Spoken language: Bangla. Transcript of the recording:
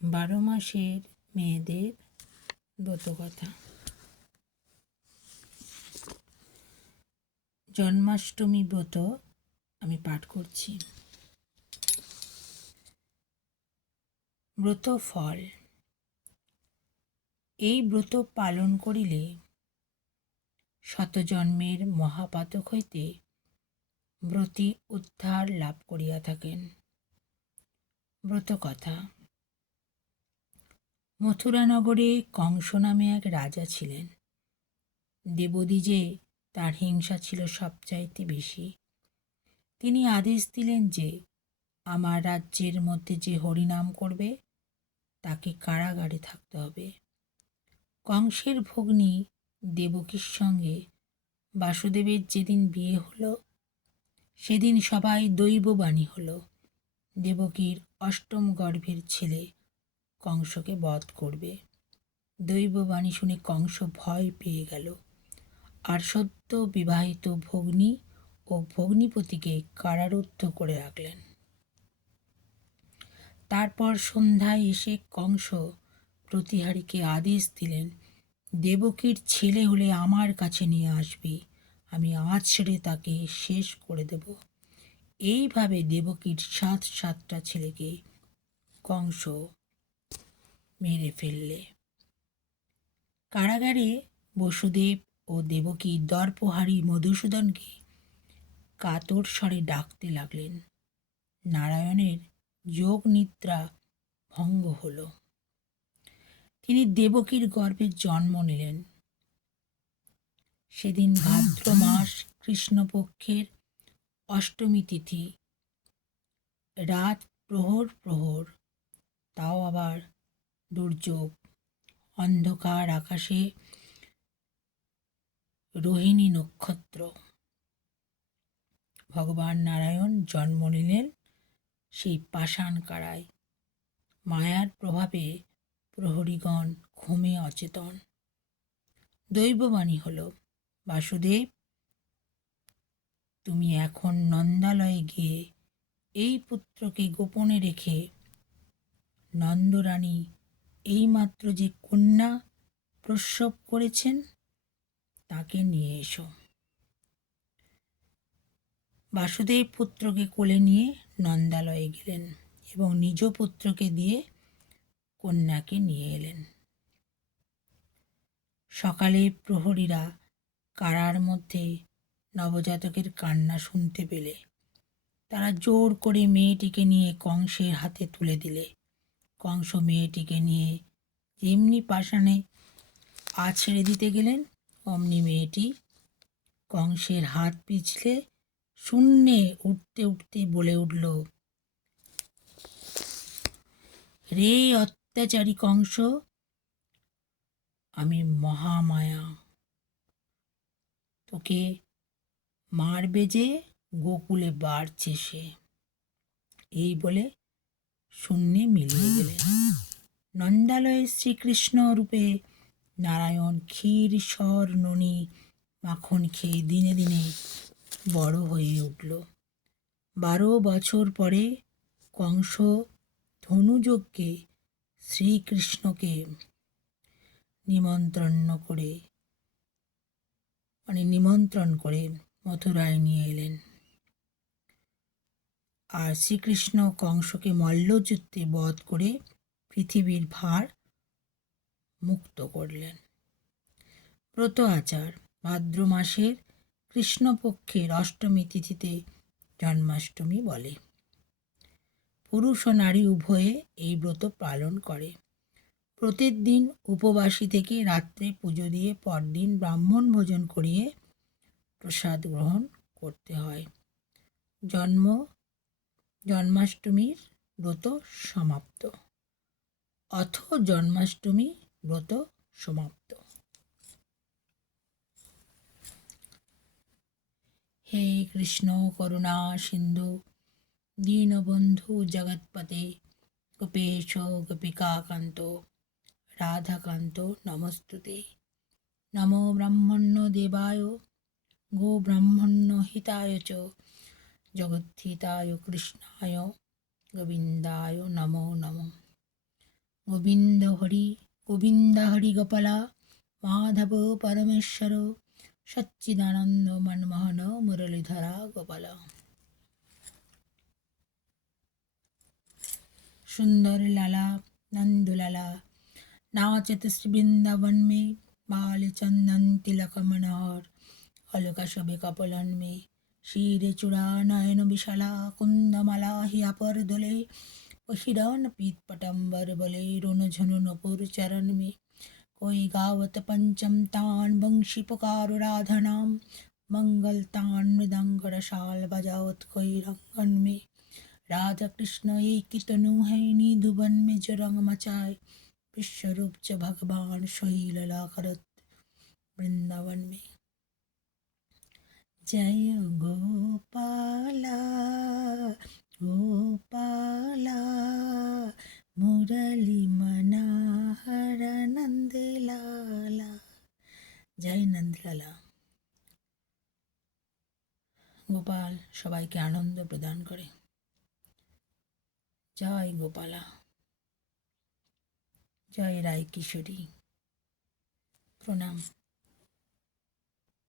12 মাসের মেয়েদের ব্রতকথা। জন্মাষ্টমী ব্রত আমি পাঠ করছি। ব্রত ফল। এই ব্রত পালন করিলে শতজন্মের মহাপাতক হইতে ব্রতী উদ্ধার লাভ করিয়া থাকেন। ব্রতকথা। মথুরা নগরে কংস নামে এক রাজা ছিলেন। দেবদ্বিজে তার হিংসা ছিল সবচাইতে বেশি। তিনি আদেশ দিলেন যে আমার রাজ্যের মধ্যে যে হরিনাম করবে তাকে কারাগারে থাকতে হবে। কংসের ভগ্নী দেবকীর সঙ্গে বাসুদেবের যেদিন বিয়ে হলো সেদিন সবাই দৈববাণী হলো দেবকীর অষ্টম গর্ভের ছেলে কংসকে বধ করবে। দৈববাণী শুনে কংস ভয় পেয়ে গেল আর সদ্য বিবাহিত ভগ্নী ও ভগ্নীপতিকে কারারুদ্ধ করে রাখলেন। তারপর সন্ধ্যায় এসে কংস প্রতিহারীকে আদেশ দিলেন, দেবকীর ছেলে হলে আমার কাছে নিয়ে আসবি, আমি আছড়ে তাকে শেষ করে দেব। এইভাবে দেবকীর সাতটা ছেলেকে কংস মেরে ফেললে। কারাগারে বসুদেব ও দেবকী দর্পহারী মধুসূদনকে কাতর স্বরে ডাকতে লাগলেন। নারায়ণের যোগ নিদ্রা ভঙ্গ হল। তিনি দেবকীর গর্ভে জন্ম নিলেন। সেদিন ভাদ্র মাস কৃষ্ণপক্ষের অষ্টমী তিথি। রাত প্রহর, তাও আবার দুর্যোগ। অন্ধকার আকাশে রোহিণী নক্ষত্র। ভগবান নারায়ণ জন্ম নিলেন সেই পাষাণ কারায়। মায়ার প্রভাবে প্রহরীগণ ঘুমে অচেতন। দৈববাণী হল, বাসুদেব তুমি এখন নন্দালয়ে গিয়ে এই পুত্রকে গোপনে রেখে নন্দরানী এইমাত্র যে কন্যা প্রসব করেছেন তাকে নিয়ে এসো। বাসুদেব পুত্রকে কোলে নিয়ে নন্দালয়ে গেলেন এবং নিজ পুত্রকে দিয়ে কন্যাকে নিয়ে এলেন। সকালে প্রহরীরা কারার মধ্যে নবজাতকের কান্না শুনতে পেলে তারা জোর করে মেয়েটিকে নিয়ে কংসের হাতে তুলে দিলে। কংস মেয়েটিকে নিয়ে যেমনি পাষাণে আছড়ে দিতে গেলেন অমনি মেয়েটি কংসের হাত পিছলে শূন্যে উঠতে উঠতে বলে উঠল, রে অত্যাচারী কংস, আমি মহামায়া, তোকে মারবে যে গোকুলে বাড়ছে সে। এই বলে শূন্যে মিলিয়ে গেলেন। নন্দালয়ে শ্রীকৃষ্ণ রূপে নারায়ণ ক্ষীর সর ননি মাখন খেয়ে দিনে দিনে বড় হয়ে উঠল। 12 বছর পরে কংস ধনুযজ্ঞে শ্রীকৃষ্ণকে নিমন্ত্রণ করে মথুরায় নিয়ে এলেন। আর শ্রীকৃষ্ণ কংসকে মল্লযুদ্ধে বধ করে পৃথিবীর ভার মুক্ত করলেন। ব্রত আচার। ভাদ্র মাসের কৃষ্ণপক্ষের অষ্টমী তিথিতে জন্মাষ্টমী বলে। পুরুষ ও নারী উভয়ে এই ব্রত পালন করে। প্রত্যেক দিন উপবাসী থেকে রাত্রে পুজো দিয়ে পরদিন ব্রাহ্মণ ভোজন করিয়ে প্রসাদ গ্রহণ করতে হয়। জন্মাষ্টমীর ব্রত সমাপ্ত। জন্মাষ্টমী ব্রত সমাপ্ত। হে কৃষ্ণ করুণা সিন্ধু দীনবন্ধু জগৎপতে গোপেশ গোপিকাকান্ত রাধাকান্ত নমস্তুতে। নমো ব্রাহ্মণ্য দেবায় গো ব্রাহ্মণ্য হিতায় চ জগদ্ধিতায় কৃষ্ণায় গোবিন্দায় নমো নমঃ। গোবিন্দ হরি গোপালা মাধব পরমেশ্বর সচ্চিদানন্দ মনমোহন মুরলীধরা গোপাল। सुंदर लाला नंदलाला नाचत श्री वृंदावन में, बाल चंदन तिलक मनोहर अलका शोभे कपलन में, शीरे चूड़ा नयन विशाला कुंदमाला हिया पर दोले, हिरण पीत पटम्बर बोले रुन झुन नपुर चरण में, कोई गावत पंचम तान वंशी पुकारो राधा नाम, मंगल तान मृदंग रसाल बजावत कोई रंगन में, राधा कृष्ण एक ही तनु है निधुवन में जो रंग मचाए, विश्वरूप च भगवान सोई लला करत वृंदावन में। जय गोपाला गोपाला मुरली मनाहर नंद लाला। जय नंदलाला। গোপাল সবাইকে আনন্দ প্রদান করে। জয় গোপালা, জয় রায় কিশোরী। প্রণাম।